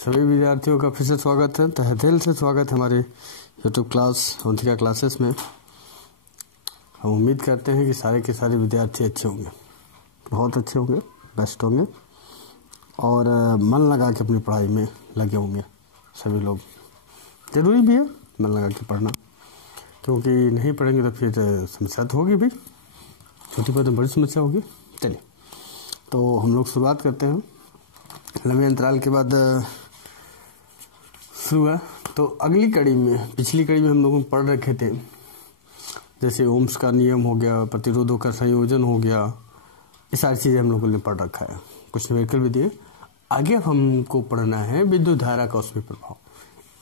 सभी विद्यार्थियों का फिर से स्वागत है। तहे दिल से स्वागत है हमारे यूट्यूब क्लास अवंतिका क्लासेस में। हम उम्मीद करते हैं कि सारे के सारे विद्यार्थी अच्छे होंगे, बहुत अच्छे होंगे, बेस्ट होंगे और मन लगा के अपनी पढ़ाई में लगे होंगे। सभी लोग ज़रूरी भी है मन लगा के पढ़ना, क्योंकि नहीं पढ़ेंगे तो फिर समस्या तो होगी भाई, छोटी बहुत बड़ी समस्या होगी। चलिए तो हम लोग शुरुआत करते हैं। लंबे अंतराल के बाद शुरू है। तो अगली कड़ी में, पिछली कड़ी में हम लोग पढ़ रखे थे, जैसे ओम्स का नियम हो गया, प्रतिरोधों का संयोजन हो गया, ये सारी चीज़ें हम लोगों ने पढ़ रखा है। कुछ न्यूमेरिकल भी दिए। आगे हमको पढ़ना है विद्युत धारा का उसमें प्रभाव,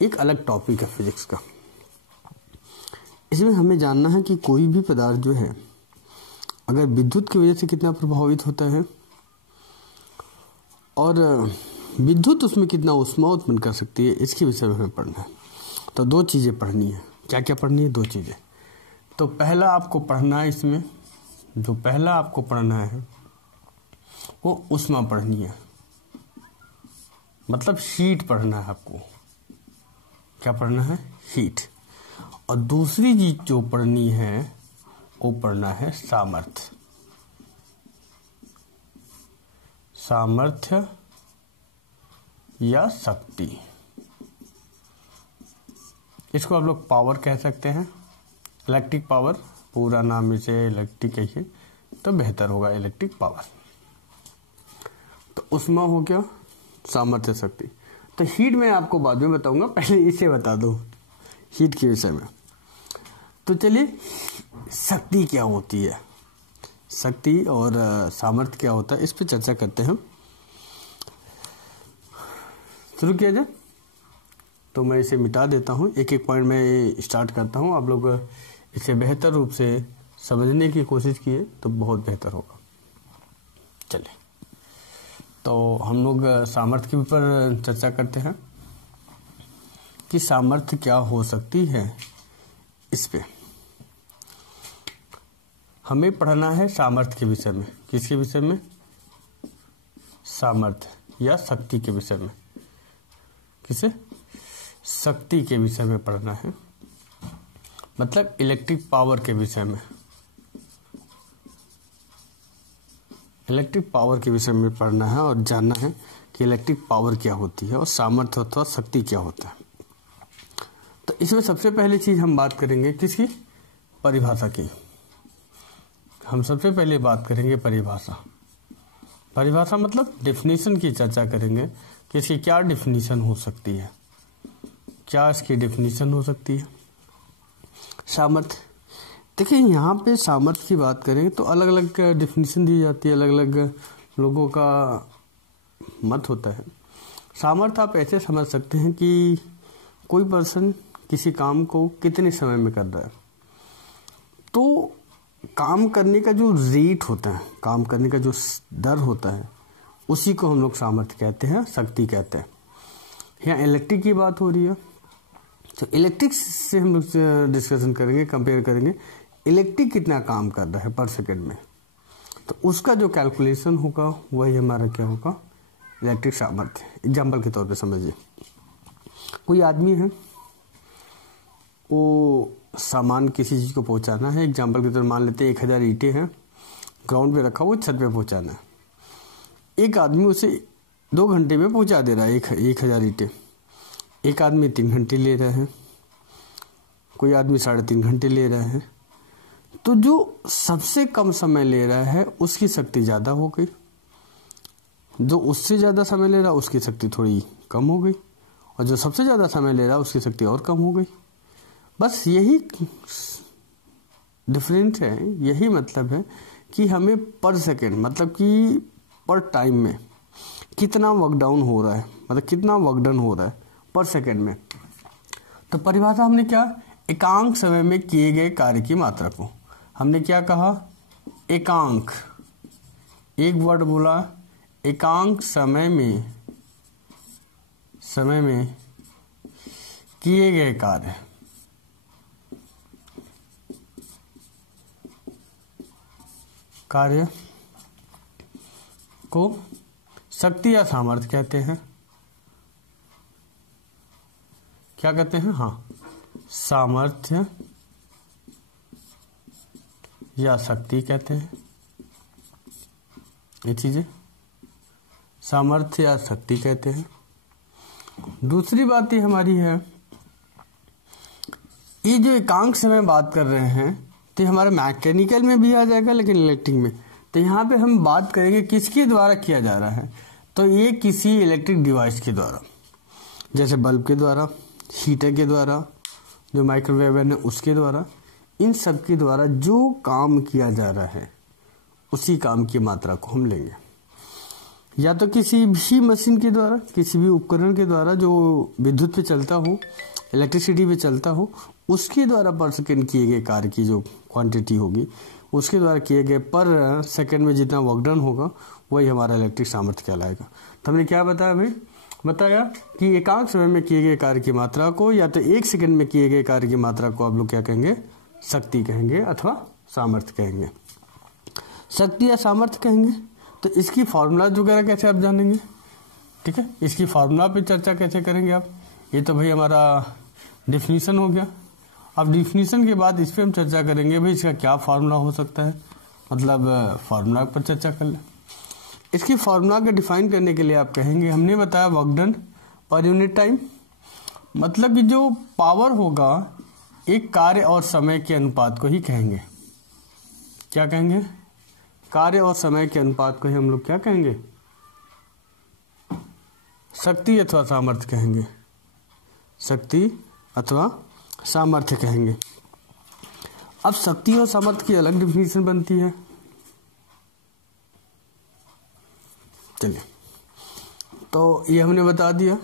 एक अलग टॉपिक है फिजिक्स का। इसमें हमें जानना है कि कोई भी पदार्थ जो है अगर विद्युत की वजह से कितना प्रभावित होता है और विद्युत उसमें कितना ऊष्मा उत्पन्न कर सकती है, इसके विषय में हमें पढ़ना है। तो दो चीज़ें पढ़नी है। क्या क्या पढ़नी है? दो चीज़ें। तो पहला आपको पढ़ना है, इसमें जो पहला आपको पढ़ना है वो ऊष्मा पढ़नी है, मतलब हीट पढ़ना है आपको। क्या पढ़ना है? हीट। और दूसरी चीज जो पढ़नी है वो पढ़ना है सामर्थ्य। सामर्थ्य या शक्ति, इसको आप लोग पावर कह सकते हैं, इलेक्ट्रिक पावर। पूरा नाम इसे इलेक्ट्रिक कहिए तो बेहतर होगा, इलेक्ट्रिक पावर। तो ऊष्मा हो गया, सामर्थ्य, शक्ति। तो हीट मैं आपको बाद में बताऊंगा, पहले इसे बता दो हीट के विषय में। तो चलिए, शक्ति क्या होती है, शक्ति और सामर्थ्य क्या होता है, इस पर चर्चा करते हैं। शुरू किया जाए। तो मैं इसे मिटा देता हूँ, एक एक पॉइंट में स्टार्ट करता हूँ। आप लोग इसे बेहतर रूप से समझने की कोशिश किए तो बहुत बेहतर होगा। चलिए, तो हम लोग सामर्थ्य के ऊपर चर्चा करते हैं कि सामर्थ्य क्या हो सकती है। इस पे हमें पढ़ना है सामर्थ्य के विषय में। किसके विषय में? सामर्थ्य या शक्ति के विषय में। किसे? शक्ति के विषय में पढ़ना है, मतलब इलेक्ट्रिक पावर के विषय में। इलेक्ट्रिक पावर के विषय में पढ़ना है और जानना है कि इलेक्ट्रिक पावर क्या होती है और सामर्थ्य अथवा शक्ति क्या होता है। तो इसमें सबसे पहली चीज हम बात करेंगे किसकी? परिभाषा की। हम सबसे पहले बात करेंगे परिभाषा। परिभाषा मतलब डेफिनेशन की चर्चा करेंगे कि इसकी क्या डेफिनेशन हो सकती है, क्या इसकी डेफिनेशन हो सकती है। सामर्थ्य, देखिए यहाँ पे सामर्थ्य की बात करें तो अलग अलग डेफिनेशन दी जाती है, अलग अलग लोगों का मत होता है। सामर्थ्य आप ऐसे समझ सकते हैं कि कोई पर्सन किसी काम को कितने समय में कर रहा है। तो काम करने का जो रेट होता है, काम करने का जो दर होता है, उसी को हम लोग सामर्थ्य कहते हैं, शक्ति कहते हैं। यहाँ इलेक्ट्रिक की बात हो रही है, तो इलेक्ट्रिक से हम लोग डिस्कशन करेंगे, कंपेयर करेंगे इलेक्ट्रिक कितना काम कर रहा है पर सेकंड में। तो उसका जो कैलकुलेशन होगा वही हमारा क्या होगा? इलेक्ट्रिक सामर्थ्य। एग्जाम्पल के तौर पे समझिए, कोई आदमी है, वो सामान किसी चीज को पहुंचाना है। एग्जाम्पल के तौर मान लेते हैं 1000 ईंटें हैं, ग्राउंड पे रखा, वो छत पे पहुंचाना है। एक आदमी उसे 2 घंटे में पहुंचा दे रहा है 1000 ईंटें। एक आदमी 3 घंटे ले रहा है, कोई आदमी 3.5 घंटे ले रहा है। तो जो सबसे कम समय ले रहा है उसकी शक्ति ज्यादा हो गई, जो उससे ज्यादा समय ले रहा है उसकी शक्ति थोड़ी कम हो गई, और जो सबसे ज्यादा समय ले रहा है उसकी शक्ति और कम हो गई। बस यही डिफरेंस है, यही मतलब है कि हमें पर सेकेंड, मतलब कि पर टाइम में कितना वर्क डाउन हो रहा है, मतलब कितना वर्क डन हो रहा है पर सेकेंड में। तो परिभाषा हमने क्या? एकांक समय में किए गए कार्य की मात्रा को हमने क्या कहा? एकांक। एक वर्ड बोला, एकांक समय में किए गए कार्य को शक्ति या सामर्थ्य कहते हैं। क्या कहते हैं, हाँ, सामर्थ्य या शक्ति कहते हैं। ये चीजें सामर्थ्य या शक्ति कहते हैं। दूसरी बात ये हमारी है, ये जो एकांक समय बात कर रहे हैं तो हमारे मैकेनिकल में भी आ जाएगा लेकिन इलेक्ट्रिक में, तो यहाँ पे हम बात करेंगे किसके द्वारा किया जा रहा है, तो ये किसी इलेक्ट्रिक डिवाइस के द्वारा, जैसे बल्ब के द्वारा, हीटर के द्वारा, जो माइक्रोवेव है उसके द्वारा, इन सब के द्वारा जो काम किया जा रहा है उसी काम की मात्रा को हम लेंगे। या तो किसी भी मशीन के द्वारा, किसी भी उपकरण के द्वारा जो विद्युत पे चलता हो, इलेक्ट्रिसिटी पे चलता हो, उसके द्वारा पर सेकंड किए गए कार्य की जो क्वांटिटी होगी, उसके द्वारा किए गए पर सेकंड में जितना वर्क डन होगा वही हमारा इलेक्ट्रिक सामर्थ्य कहलाएगा। तो हमने क्या बताया भाई, बताया कि एकांक समय में किए गए कार्य की मात्रा को या तो एक सेकंड में किए गए कार्य की मात्रा को आप लोग क्या कहेंगे, शक्ति कहेंगे अथवा सामर्थ्य कहेंगे। शक्ति या सामर्थ्य कहेंगे। तो इसकी फॉर्मूला वगैरह कैसे आप जानेंगे, ठीक है, इसकी फॉर्मूला पे चर्चा कैसे करेंगे आप, ये तो भाई हमारा डिफिनीशन हो गया। अब डिफिनीशन के बाद इस पर हम चर्चा करेंगे भाई इसका क्या फार्मूला हो सकता है, मतलब फार्मूला पर चर्चा कर लें। इसकी फार्मूला को डिफाइन करने के लिए आप कहेंगे, हमने बताया work done per unit time, मतलब कि जो पावर होगा एक कार्य और समय के अनुपात को ही कहेंगे। क्या कहेंगे, कार्य और समय के अनुपात को ही हम लोग क्या कहेंगे, शक्ति अथवा सामर्थ्य कहेंगे, शक्ति अथवा सामर्थ्य कहेंगे। अब शक्ति और सामर्थ्य की अलग डिफिनीशन बनती है। चलिए, तो ये हमने बता दिया,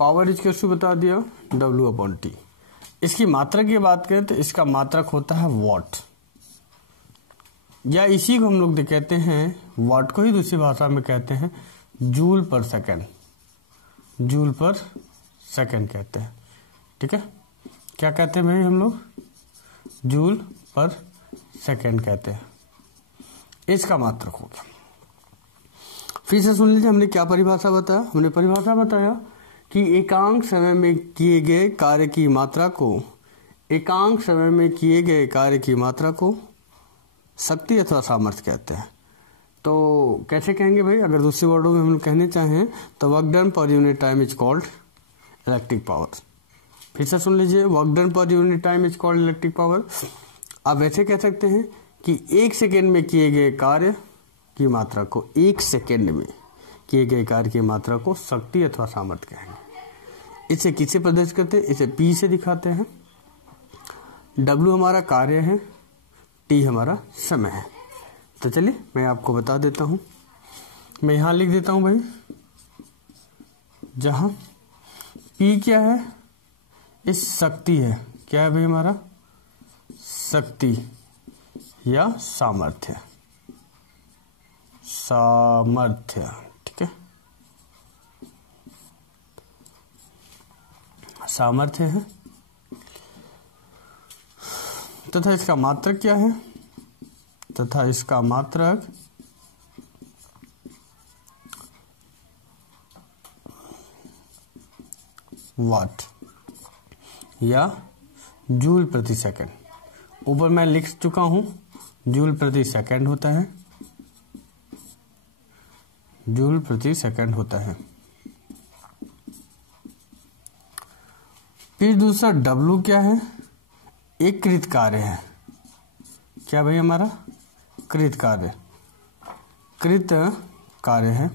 पावर इक्वल टू बता दिया W/T। इसकी मात्रक की बात करें तो इसका मात्रक होता है वॉट, या इसी को हम लोग कहते हैं, वॉट को ही दूसरी भाषा में कहते हैं जूल पर सेकंड, जूल पर सेकंड कहते हैं, ठीक है। क्या कहते हैं भाई हम लोग, जूल पर सेकंड कहते हैं, इसका मात्रक हो गया। फिर से सुन लीजिए, हमने क्या परिभाषा बताया, हमने परिभाषा बताया कि एकांक समय में किए गए कार्य की मात्रा को, एकांक समय में किए गए कार्य की मात्रा को शक्ति अथवा सामर्थ्य कहते हैं। तो कैसे कहेंगे भाई, अगर दूसरे वर्डों में हम कहने चाहें तो work done per unit time is called electric power. फिर से सुन लीजिए, work done per unit time is called electric power. आप वैसे कह सकते हैं कि एक सेकेंड में किए गए कार्य की मात्रा को, एक सेकेंड में किए गए कार्य की मात्रा को शक्ति अथवा सामर्थ्य कहेंगे। इसे किससे प्रदर्शित करते हैं, इसे P से दिखाते हैं। W हमारा कार्य है, T हमारा समय है। तो चलिए मैं आपको बता देता हूं, मैं यहां लिख देता हूं भाई, जहां P क्या है, इस शक्ति है, क्या है भाई हमारा, शक्ति या सामर्थ्य, सामर्थ्य, ठीक है, सामर्थ्य है। तथा इसका मात्रक क्या है, तथा इसका मात्रक वाट या जूल प्रति सेकंड। ऊपर मैं लिख चुका हूं, जूल प्रति सेकंड होता है, जूल प्रति सेकंड होता है। फिर दूसरा W क्या है, एक कृत कार्य है। क्या भाई हमारा कृत कार्य, कृत कार्य है,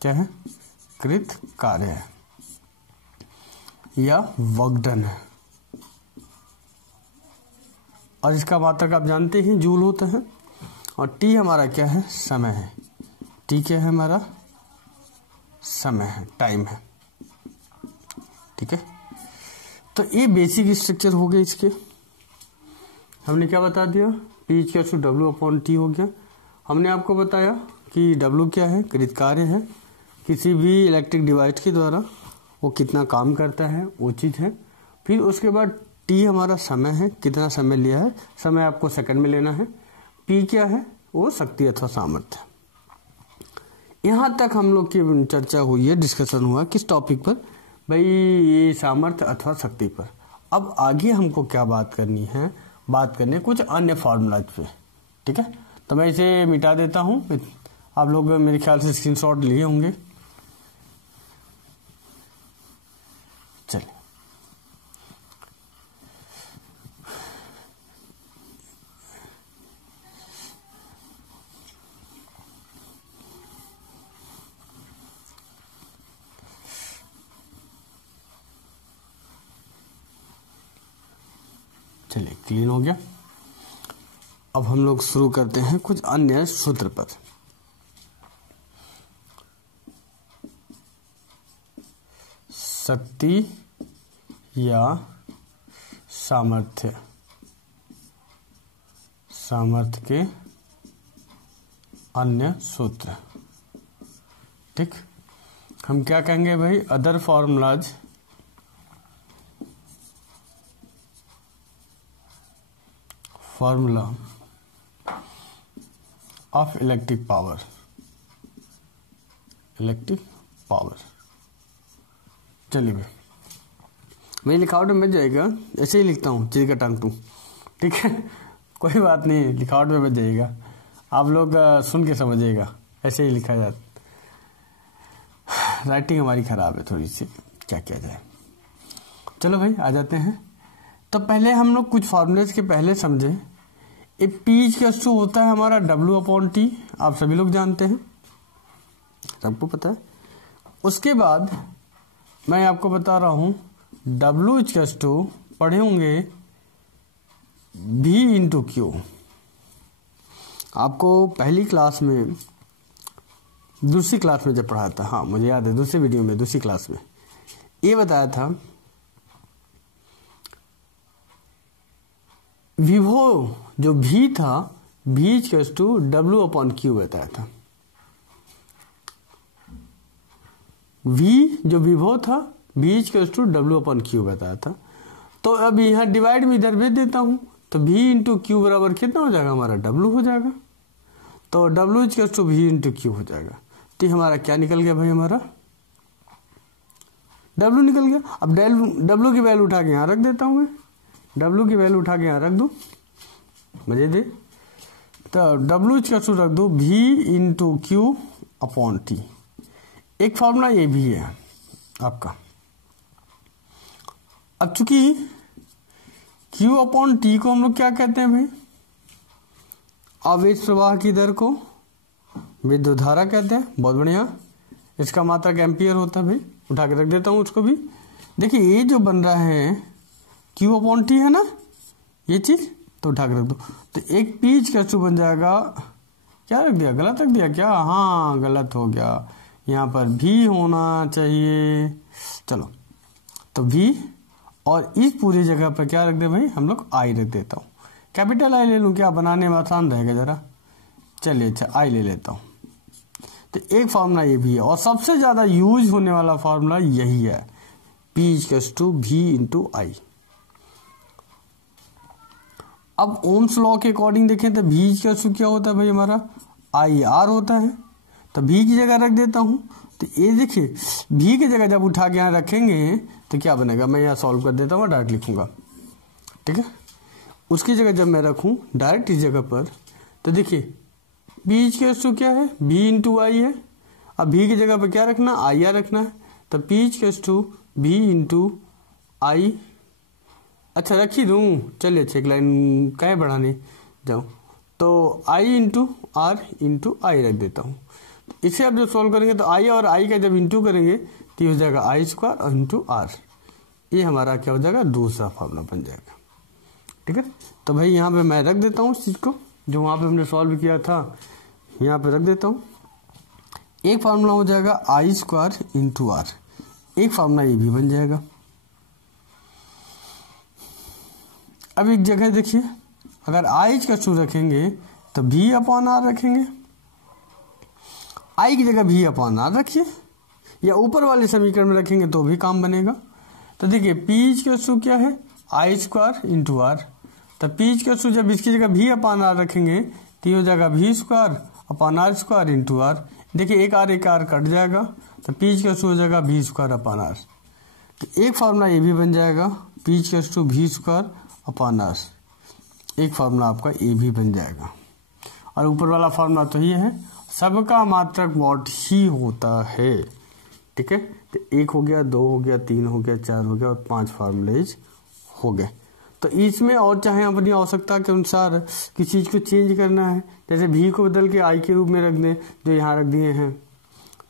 क्या है, कृत कार्य है या वर्क डन है। और इसका मात्रक आप जानते हैं जूल होता है। और T हमारा क्या है, समय है। T क्या है हमारा, समय है, टाइम है, ठीक है। तो ये बेसिक स्ट्रक्चर हो गए इसके। हमने क्या बता दिया, P = W/T हो गया। हमने आपको बताया कि W क्या है, कृत कार्य है, किसी भी इलेक्ट्रिक डिवाइस के द्वारा वो कितना काम करता है वो चीज है। फिर उसके बाद T हमारा समय है, कितना समय लिया है, समय आपको सेकंड में लेना है। P क्या है, वो शक्ति अथवा सामर्थ्य। यहाँ तक हम लोग की चर्चा हुई है, डिस्कशन हुआ किस टॉपिक पर, भाई ये सामर्थ्य अथवा शक्ति पर। अब आगे हमको क्या बात करनी है, बात करनी है कुछ अन्य फॉर्मूलाज पे, ठीक है। तो मैं इसे मिटा देता हूँ, आप लोग मेरे ख्याल से स्क्रीनशॉट लिए होंगे। चलिए चलिए क्लीन हो गया। अब हम लोग शुरू करते हैं कुछ अन्य सूत्र पर। शक्ति या सामर्थ्य, सामर्थ्य के अन्य सूत्र, ठीक। हम क्या कहेंगे भाई, other formulas formula of electric power, electric power. चलिए भाई, मैं लिखावट में बच जाएगा, ऐसे ही लिखता हूँ चीज का टांग टू, ठीक है, कोई बात नहीं, लिखावट में बच जाएगा, आप लोग सुन के समझिएगा, ऐसे ही लिखा जाता। राइटिंग हमारी खराब है थोड़ी सी, क्या किया जाए। चलो भाई आ जाते हैं। तो पहले हम लोग कुछ फॉर्मूलेज के पहले समझे। एक पी का टू होता है हमारा W/T, आप सभी लोग जानते हैं, सबको पता है। उसके बाद मैं आपको बता रहा हूं W पढ़े होंगे V/Q। आपको पहली क्लास में, दूसरी क्लास में जब पढ़ाया था, हाँ मुझे याद है, दूसरे वीडियो में, दूसरी क्लास में ये बताया था, विभव जो V था, V/W/Q बताया था। V जो विभव था, V/W/Q बताया था। तो अब यहाँ डिवाइड में इधर भेज देता हूं, तो V/Q बराबर कितना हो जाएगा हमारा, W हो जाएगा। तो W/V/Q हो जाएगा। तो हमारा क्या निकल गया भाई, हमारा W निकल गया। अब W की वैल्यू उठा के यहाँ रख देता हूं मैं, W की वैल्यू उठा के यहाँ रख दूं, मजे दे। तो W रख दो V/Q/T। एक फॉर्मूला ये भी है आपका। अब चूंकि Q/T को हम लोग क्या कहते हैं भाई, आवेश प्रवाह की दर को विद्युत धारा कहते हैं। बहुत बढ़िया, इसका मात्रक एम्पियर होता है भाई, उठा के रख देता हूं उसको भी। देखिए ये जो बन रहा है Q/T है ना, ये चीज, तो उठा के रख दो। तो एक P/Q बन जाएगा, क्या रख दिया, गलत रख दिया क्या, हाँ गलत हो गया, यहाँ पर V होना चाहिए। चलो तो V, और इस पूरी जगह पर क्या रख दे भाई, हम लोग I रख देता हूँ। कैपिटल I ले लूँ क्या, बनाने में आसान रहेगा जरा। चलिए अच्छा I ले लेता हूँ। तो एक फॉर्मूला ये भी है, और सबसे ज्यादा यूज होने वाला फॉर्मूला यही है, P/V × I। अब ओम्स लॉ के अकॉर्डिंग देखें तो V/Q क्या होता है भाई, हमारा IR होता है। तो V की जगह रख देता हूं। तो ये देखिए V की जगह जब उठा के यहाँ रखेंगे तो क्या बनेगा, मैं यहाँ सॉल्व कर देता हूँ, डायरेक्ट लिखूंगा, ठीक है। उसकी जगह जब मैं रखूं डायरेक्ट इस जगह पर, तो देखिए P/Q क्या है, V/I है। अब V की जगह पर क्या रखना, IR रखना है। तो P/Q V/I, अच्छा रख ही दूं, चलिए अच्छा एक लाइन कहे बढ़ाने जाऊं, तो I/R/I रख देता हूं। इसे अब जब सॉल्व करेंगे तो I और I का जब इंटू करेंगे तो ये हो जाएगा I² और R। ये हमारा क्या हो जाएगा, दूसरा फॉर्मूला बन जाएगा, ठीक है। तो भाई यहाँ पे मैं रख देता हूँ इस चीज को, जो वहां पे हमने सॉल्व किया था, यहाँ पे रख देता हूँ। एक फार्मूला हो जाएगा I² × R, एक फार्मूला ये भी बन जाएगा। अब एक जगह देखिए, अगर I/Q रखेंगे तो V/R रखेंगे, I की जगह V/R रखिए, या ऊपर वाले समीकरण में रखेंगे तो भी काम बनेगा। तो देखिए P/Q क्या है, I² × R। तो P/Q जब इसकी जगह V/R रखेंगे तो ये हो जाएगा V² R² × R। देखिए एक आर कट जाएगा तो पीच का हो जाएगा वी स्क्वायर अपान आर। तो एक फार्मूला ये भी बन जाएगा पीच का वी स्क्वायर अपान आर, एक फार्मूला आपका ये भी बन जाएगा। और ऊपर वाला फार्मूला तो ये है, सबका मात्रक वॉट ही होता है। ठीक है, तो 1 हो गया, 2 हो गया, 3 हो गया, 4 हो गया और 5 फार्मूलेज हो गए। तो इसमें और चाहे अपनी आवश्यकता के अनुसार किसी चीज को चेंज करना है, जैसे भी को बदल के आई के रूप में रख दें जो यहाँ रख दिए हैं।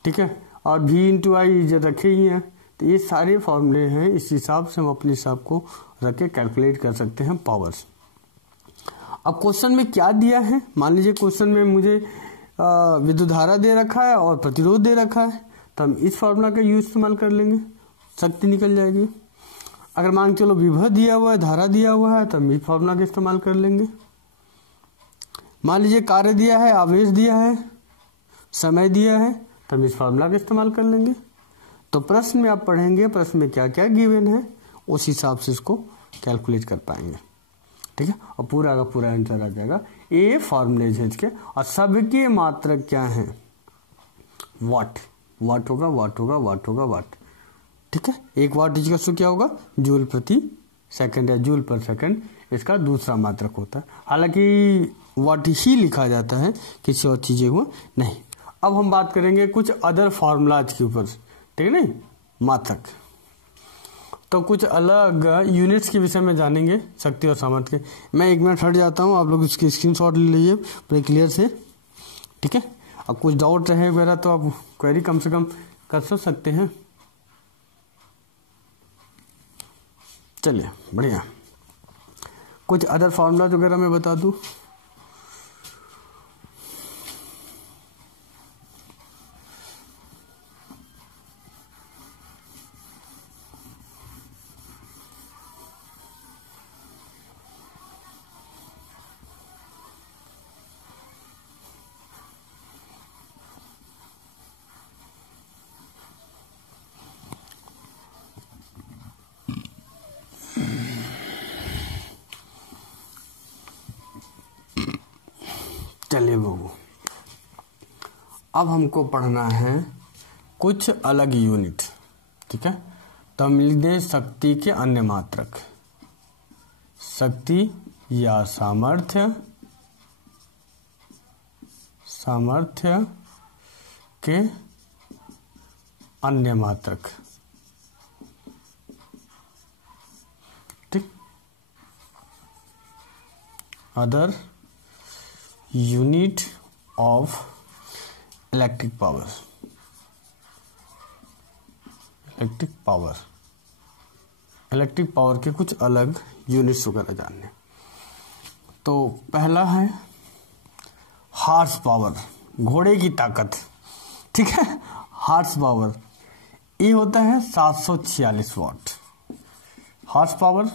ठीक है, और भी इंटू आई जो रखे ही हैं। तो ये सारे फॉर्मूले हैं, इस हिसाब से हम अपने हिसाब को रख के कैलकुलेट कर सकते हैं पावर्स। अब क्वेश्चन में क्या दिया है, मान लीजिए क्वेश्चन में मुझे विद्युत धारा दे रखा है और प्रतिरोध दे रखा है, तो हम इस फॉर्मूला का यूज इस्तेमाल कर लेंगे, शक्ति निकल जाएगी। अगर मान चलो विभव दिया हुआ है, धारा दिया हुआ है, तो हम इस फॉर्मूला का इस्तेमाल कर लेंगे। मान लीजिए कार्य दिया है, आवेश दिया है, समय दिया है, तो हम इस फॉर्मूला का इस्तेमाल कर लेंगे। तो प्रश्न में आप पढ़ेंगे प्रश्न में क्या क्या गिवन है, उस हिसाब से इसको कैलकुलेट कर पाएंगे। ठीक है, और पूरा का पूरा आंसर आ जाएगा। ये फॉर्मूलेज है इसके, और सबके मात्रक क्या है, वाट। वाट होगा, वाट होगा, वाट होगा, वाट। ठीक है, 1 वाट इज क्या होगा, जूल प्रति सेकंड या जूल पर सेकंड, इसका दूसरा मात्रक होता है। हालांकि वाट ही लिखा जाता है, किसी और चीजें को नहीं। अब हम बात करेंगे कुछ अदर फार्मूलाज के ऊपर। ठीक है, नहीं मात्रक, तो कुछ अलग यूनिट्स के विषय में जानेंगे, शक्ति और सामर्थ्य के। मैं 1 मिनट हट जाता हूँ, आप लोग इसकी स्क्रीनशॉट ले लीजिए पूरे क्लियर से। ठीक है, अब कुछ डाउट रहे वगैरह तो आप क्वेरी कम से कम कर सकते हैं। चलिए बढ़िया, कुछ अदर फार्मूला वगैरह मैं बता दूं। चलिए बाबू, अब हमको पढ़ना है कुछ अलग यूनिट। ठीक है, तो हम लिख दें शक्ति के अन्य मात्रक, शक्ति या सामर्थ्य, सामर्थ्य के अन्य मात्रक। ठीक, other unit of electric power, electric power, electric power के कुछ अलग यूनिट्स वगैरह जानने। तो पहला है हार्स पावर, घोड़े की ताकत। ठीक है, हार्स पावर ये होता है 746 वाट। हार्स पावर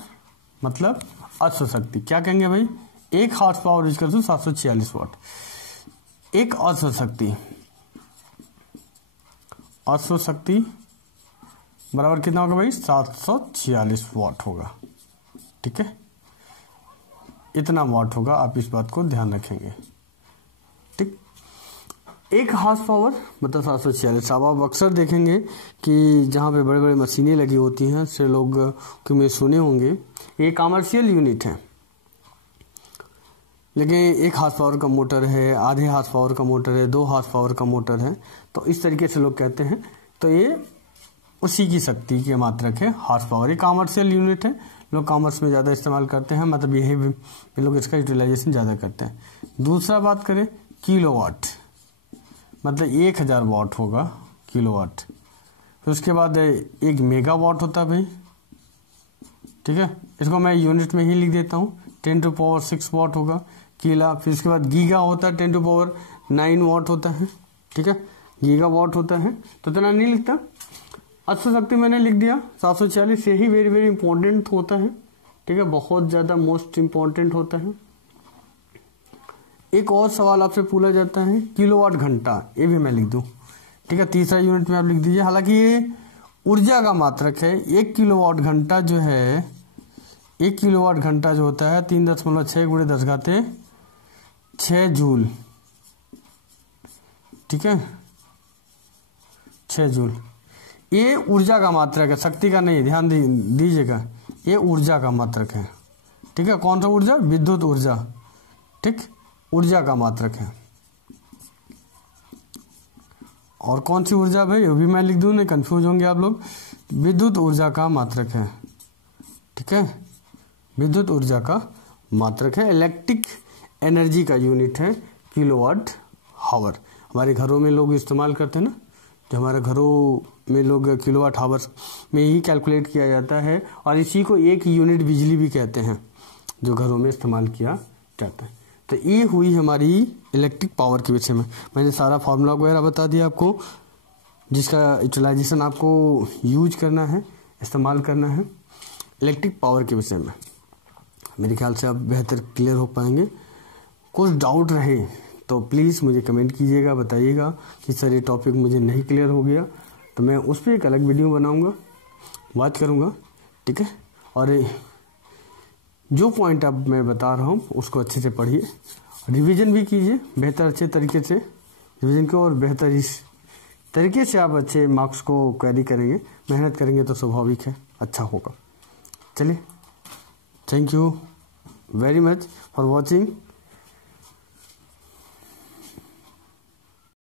मतलब अश्व शक्ति, क्या कहेंगे भाई, एक हार्स पावर यूज करते 746 वाट। एक अश्व शक्ति, अश्व शक्ति बराबर कितना होगा भाई, 746 वाट होगा। ठीक है, इतना वाट होगा, आप इस बात को ध्यान रखेंगे। ठीक, एक हार्स पावर मतलब 746। अब आप अक्सर देखेंगे कि जहाँ पे बड़े बड़े मशीनें लगी होती हैं, से लोग में सुने होंगे, ये कमर्शियल यूनिट है, लेकिन 1 हार्स पावर का मोटर है, आधे हार्स पावर का मोटर है, 2 हार्स पावर का मोटर है, तो इस तरीके से लोग कहते हैं। तो ये उसी की शक्ति के मात्रक है हार्स पावर। ये कॉमर्शियल यूनिट है, लोग कॉमर्स में ज़्यादा इस्तेमाल करते हैं, मतलब ये लोग इसका यूटिलाइजेशन ज़्यादा करते हैं। दूसरा बात करें किलोवाट, मतलब 1000 वाट होगा किलोवाट। फिर उसके बाद 1 मेगावाट होता है भाई। ठीक है, इसको मैं यूनिट में ही लिख देता हूँ, 10⁶ वाट होगा किला। फिर उसके बाद गीगा होता है, 10⁹ वाट होता है। ठीक है, गीगा वाट होता है, तो इतना नहीं लिखता। अश्व शक्ति मैंने लिख दिया 746, यही वेरी वेरी इंपॉर्टेंट होता है। ठीक है, बहुत ज्यादा मोस्ट इंपॉर्टेंट होता है। एक और सवाल आपसे पूछा जाता है किलोवाट घंटा, ये भी मैं लिख दूं। ठीक है, तीसरा यूनिट में आप लिख दीजिए। हालांकि ये ऊर्जा का मात्रक है। 1 किलोवाट घंटा जो है, 1 किलोवाट घंटा जो होता है 3.6 × 10⁻⁶ जूल। ठीक है, 6 जूल। ये ऊर्जा का मात्रक है, शक्ति का नहीं, ध्यान दीजिएगा, ये ऊर्जा का मात्रक है। ठीक है, कौन सा ऊर्जा? विद्युत ऊर्जा। ठीक, ऊर्जा का मात्रक है। और कौन सी ऊर्जा भाई, वो भी मैं लिख दूं, नहीं कंफ्यूज होंगे आप लोग। विद्युत ऊर्जा का मात्रक है। ठीक है, विद्युत ऊर्जा का मात्रक है। इलेक्ट्रिक एनर्जी का यूनिट है किलोवाट हावर। हमारे घरों में लोग इस्तेमाल करते हैं ना, जो हमारे घरों में लोग किलोवाट हावर में ही कैलकुलेट किया जाता है, और इसी को 1 यूनिट बिजली भी कहते हैं, जो घरों में इस्तेमाल किया जाता है। तो ये हुई हमारी इलेक्ट्रिक पावर के विषय में। मैंने सारा फार्मूला वगैरह बता दिया आपको, जिसका यूटिलाइजेशन आपको यूज करना है, इस्तेमाल करना है इलेक्ट्रिक पावर के विषय में। मेरे ख्याल से आप बेहतर क्लियर हो पाएंगे। कुछ डाउट रहे तो प्लीज़ मुझे कमेंट कीजिएगा, बताइएगा कि सर ये टॉपिक मुझे नहीं क्लियर हो गया, तो मैं उस पर एक अलग वीडियो बनाऊंगा, बात करूंगा। ठीक है, और जो पॉइंट अब मैं बता रहा हूँ उसको अच्छे से पढ़िए, रिवीजन भी कीजिए बेहतर अच्छे तरीके से रिवीजन को, और बेहतर इस तरीके से आप अच्छे मार्क्स को कैरी करेंगे, मेहनत करेंगे तो स्वाभाविक है अच्छा होगा। चलिए, thank you very much for watching.